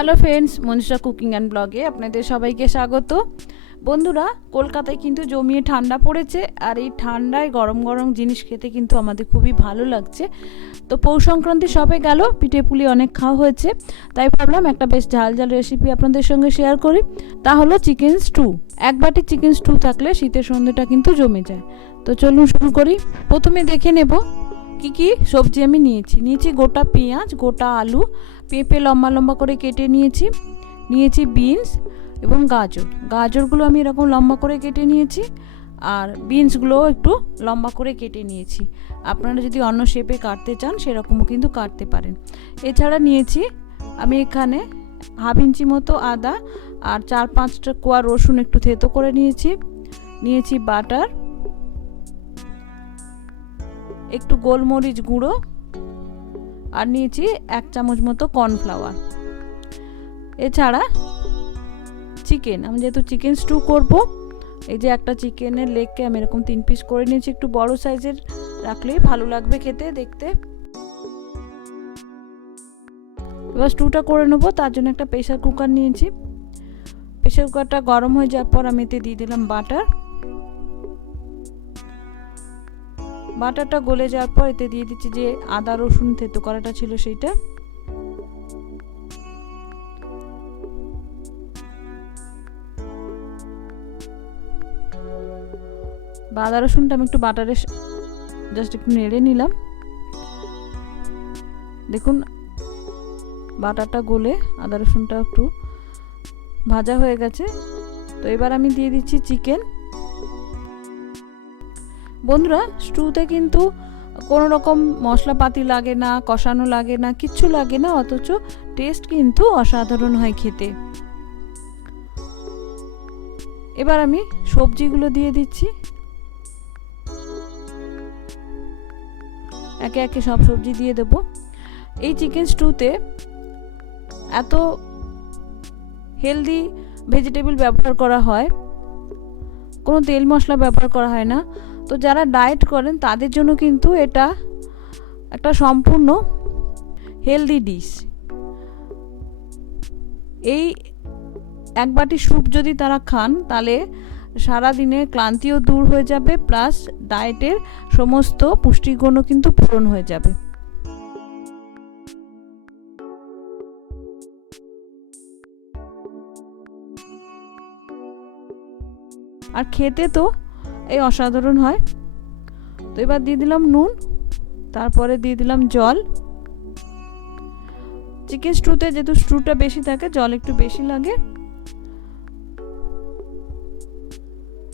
Hello friends, Manisha cooking and ব্লগে আপনাদের সবাইকে স্বাগত। বন্ধুরা, কলকাতায় কিন্তু জমিয়ে ঠান্ডা পড়েছে, আর এই ঠান্ডায় গরম গরম জিনিস খেতে কিন্তু আমাদের খুবই ভালো লাগছে। তো পৌষ সংক্রান্তি সবে গেল, পিঠে পুলি অনেক খাওয়া হয়েছে, তাই ভাবলাম একটা বেশ ঝাল ঝাল রেসিপি আপনাদের সঙ্গে শেয়ার করি। তা হলো চিকেন স্টু। এক বাটি চিকেন স্টু থাকলে শীতের সন্ধ্যেটা কিন্তু জমে যায়। তো চলুন শুরু করি। প্রথমে দেখে নেব কি সবজি আমি নিয়েছি গোটা পেঁয়াজ, গোটা আলু, পেঁপে লম্বা লম্বা করে কেটে নিয়েছি বিনস এবং গাজরগুলো আমি এরকম লম্বা করে কেটে নিয়েছি, আর বিনসগুলোও একটু লম্বা করে কেটে নিয়েছি। আপনারা যদি অন্য শেপে কাটতে চান সেরকমও কিন্তু কাটতে পারেন। এছাড়া নিয়েছি আমি এখানে হাফ ইঞ্চি মতো আদা আর 4-5টা কোয়া রসুন একটু থেতো করে নিয়েছি বাটার, একটু গোলমরিচ গুঁড়ো, আর নিয়েছি 1 চামচ মতো কর্নফ্লাওয়ার। এছাড়া চিকেন, আমি যেহেতু চিকেন স্টু করব, এই যে একটা চিকেনের লেগকে আমি এরকম 3 পিস করে নিয়েছি। একটু বড় সাইজের রাখলেই ভালো লাগবে খেতে দেখতে। এবার স্টুটা করে নেবো, তার জন্য একটা প্রেসার কুকার নিয়েছি। প্রেসার কুকারটা গরম হয়ে যাওয়ার পর আমি এতে দিয়ে দিলাম বাটারটা গলে যাওয়ার পর এতে দিয়ে দিচ্ছি যে আদা রসুন থেতো করাটা ছিল সেইটা। আদা রসুনটা আমি একটু বাটারে জাস্ট একটু নেড়ে নিলাম। দেখুন বাটারটা গলে আদা রসুনটা একটু ভাজা হয়ে গেছে। তো এবার আমি দিয়ে দিচ্ছি চিকেন। বন্ধুরা, স্টুতে কিন্তু কোনো রকম মশলাপাতি লাগে না, কষানো লাগে না, কিচ্ছু লাগে না, অথচ টেস্ট কিন্তু অসাধারণ হয় খেতে। এবার আমি সবজিগুলো দিয়ে দিচ্ছি, একে একে সব সবজি দিয়ে দেব। এই চিকেন স্টুতে এত হেলদি ভেজিটেবল ব্যবহার করা হয়, কোনো তেল মশলা ব্যবহার করা হয় না। তো যারা ডায়েট করেন তাদের জন্য কিন্তু এটা একটা সম্পূর্ণ হেলদি ডিশ। এই এক বাটি স্যুপ যদি তারা খান, তাহলে সারা দিনের ক্লান্তিও দূর হয়ে যাবে, প্লাস ডায়েটের সমস্ত পুষ্টিগুণও কিন্তু পূরণ হয়ে যাবে। আর খেতে তো এই অসাধারণ হয়। তো এবার দিয়ে দিলাম নুন, তারপরে দিয়ে দিলাম জল। চিকেন স্টুতে যেহেতু স্টুটা বেশি থাকে, জল একটু বেশি লাগে।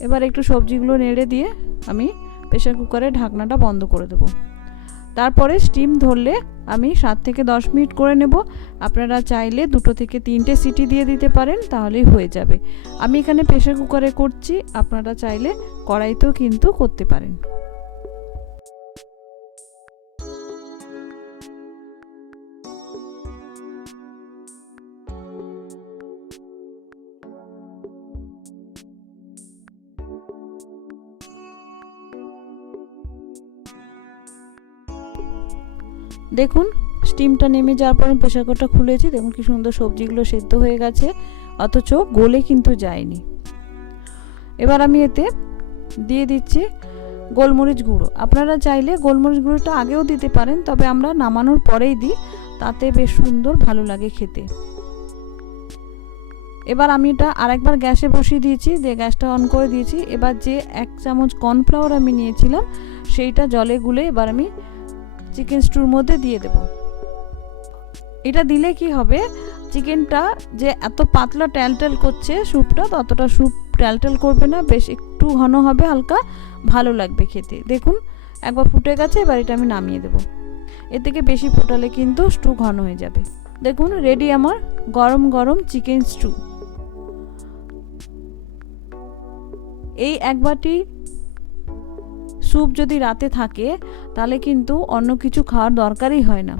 এবার একটু সবজিগুলো নেড়ে দিয়ে আমি প্রেসার কুকারে ঢাকনাটা বন্ধ করে দেব। তারপরে স্টিম ধরলে আমি 7 থেকে 10 মিনিট করে নেব। আপনারা চাইলে 2 থেকে 3টে সিটি দিয়ে দিতে পারেন, তাহলেই হয়ে যাবে। আমি এখানে প্রেসার কুকারে করছি, আপনারা চাইলে কড়াইতেও কিন্তু করতে পারেন। দেখুন স্টিমটা নেমে যাওয়ার পর প্রেসার কুকারটা খুলেছি, দেখুন কি সুন্দর সবজিগুলো সেদ্ধ হয়ে গেছে, অথচ গলে কিন্তু যায়নি। এবার আমি এতে দিয়ে দিচ্ছি গোলমরিচ গুঁড়ো। আপনারা চাইলে গোলমরিচ গুঁড়োটা আগেও দিতে পারেন, তবে আমরা নামানোর পরেই দিই, তাতে বেশ সুন্দর ভালো লাগে খেতে। এবার আমি এটা আরেকবার গ্যাসে বসিয়ে দিয়েছি, যে গ্যাসটা অন করে দিয়েছি। এবার যে 1 চামচ কর্নফ্লাওয়ার আমি নিয়েছিলাম, সেইটা জলে গুলে এবার আমি চিকেন স্টুর মধ্যে দিয়ে দেব। এটা দিলে কি হবে, চিকেনটা যে এত পাতলা ট্যালট্যাল করছে স্যুপটা, ততটা স্যুপ ট্যালট্যাল করবে না, বেশ একটু ঘন হবে, হালকা ভালো লাগবে খেতে। দেখুন একবার ফুটে গেছে, এবার এটা আমি নামিয়ে দেব। এর থেকে বেশি ফোটালে কিন্তু স্টু ঘন হয়ে যাবে। দেখুন রেডি আমার গরম গরম চিকেন স্টু। এই এক বাটি স্যুপ যদি রাতে থাকে, তাহলে কিন্তু অন্য কিছু খাওয়ার দরকারই হয় না।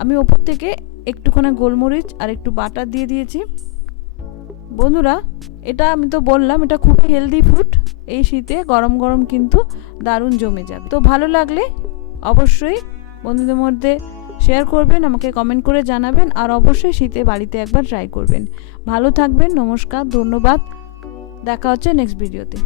আমি ওপর থেকে একটুখানি গোলমরিচ আর একটু বাটার দিয়ে দিয়েছি। বন্ধুরা, এটা আমি তো বললাম এটা খুবই হেলদি ফুড, এই শীতে গরম গরম কিন্তু দারুণ জমে যাবে। তো ভালো লাগলে অবশ্যই বন্ধুদের মধ্যে শেয়ার করবেন, আমাকে কমেন্ট করে জানাবেন, আর অবশ্যই শীতে বাড়িতে একবার ট্রাই করবেন। ভালো থাকবেন, নমস্কার, ধন্যবাদ, দেখা হচ্ছে নেক্সট ভিডিওতে।